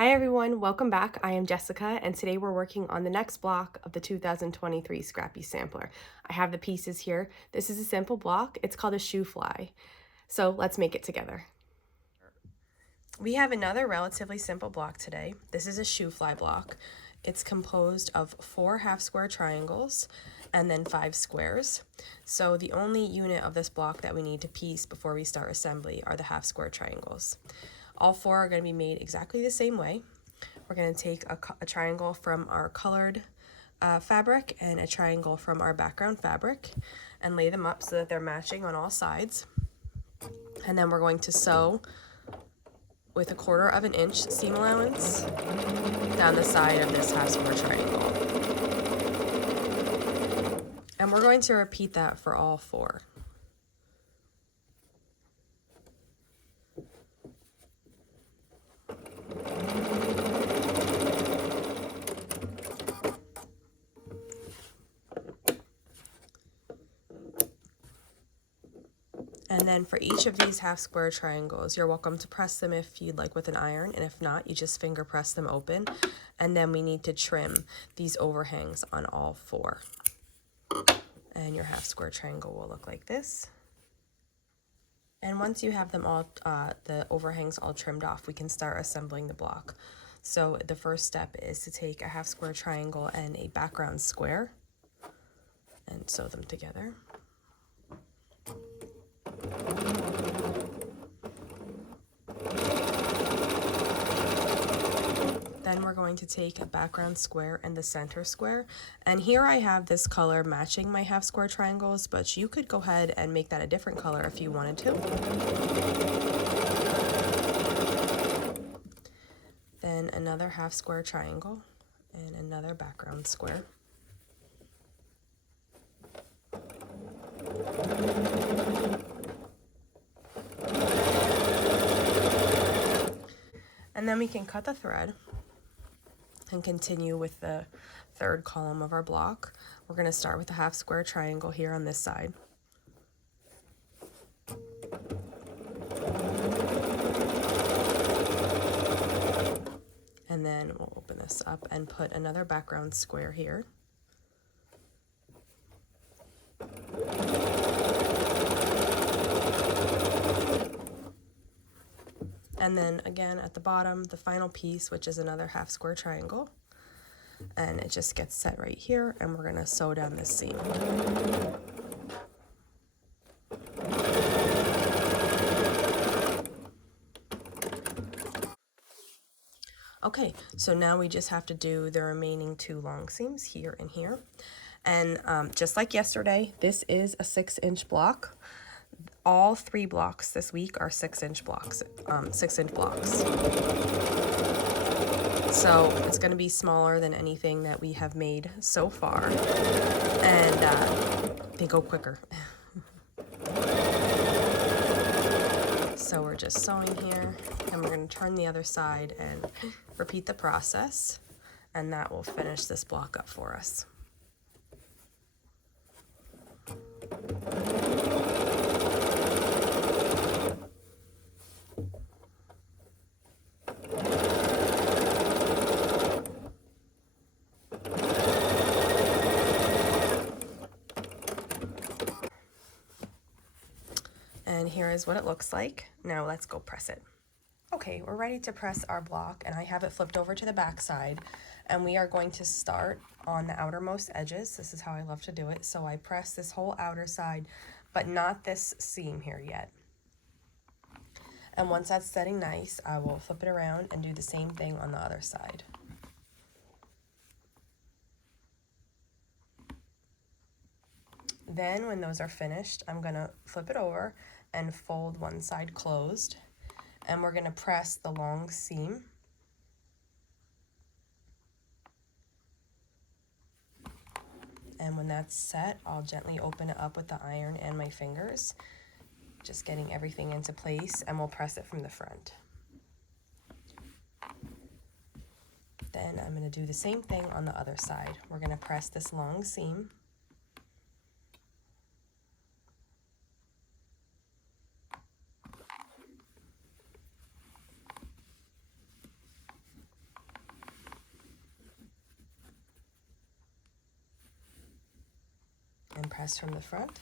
Hi everyone, welcome back. I am Jessica and today we're working on the next block of the 2023 Scrappy Sampler. I have the pieces here. This is a simple block. It's called a Shoo Fly. So let's make it together. We have another relatively simple block today. This is a Shoo Fly block. It's composed of 4 half square triangles and then 5 squares. So the only unit of this block that we need to piece before we start assembly are the half square triangles. All 4 are going to be made exactly the same way. We're going to take a triangle from our colored fabric and a triangle from our background fabric and lay them up so that they're matching on all sides. And then we're going to sew with 1/4 inch seam allowance down the side of this half square triangle. And we're going to repeat that for all 4. And then for each of these half square triangles, you're welcome to press them if you'd like with an iron, and if not, you just finger press them open. And then we need to trim these overhangs on all 4. And your half square triangle will look like this. And once you have them all, the overhangs all trimmed off, we can start assembling the block. So the first step is to take a half square triangle and a background square and sew them together. Then we're going to take a background square and the center square. And here I have this color matching my half square triangles, but you could go ahead and make that a different color if you wanted to. Then another half square triangle and another background square. And then we can cut the thread and continue with the third column of our block. We're going to start with a half square triangle here on this side. And then we'll open this up and put another background square here. And then again at the bottom, the final piece, which is another half square triangle. And it just gets set right here, and we're gonna sew down this seam. Okay, so now we just have to do the remaining 2 long seams here and here. And just like yesterday, this is a 6-inch block. All 3 blocks this week are 6-inch blocks, 6-inch blocks. So it's going to be smaller than anything that we have made so far, and they go quicker. So we're just sewing here, and we're going to turn the other side and repeat the process, and that will finish this block up for us. And here is what it looks like. Now let's go press it. Okay, we're ready to press our block, and I have it flipped over to the back side, and we are going to start on the outermost edges. This is how I love to do it. So I press this whole outer side, but not this seam here yet. And once that's setting nice, I will flip it around and do the same thing on the other side. Then when those are finished, I'm gonna flip it over and fold one side closed, and we're gonna press the long seam. And when that's set, I'll gently open it up with the iron and my fingers, just getting everything into place, and we'll press it from the front. Then I'm going to do the same thing on the other side. We're going to press this long seam. and press from the front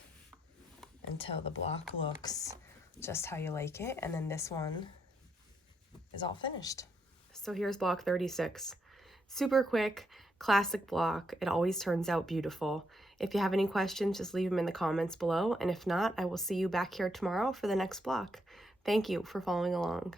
until the block looks just how you like it. And then this one is all finished. So here's block 36. Super quick, classic block. It always turns out beautiful. If you have any questions, just leave them in the comments below. And if not, I will see you back here tomorrow for the next block. Thank you for following along.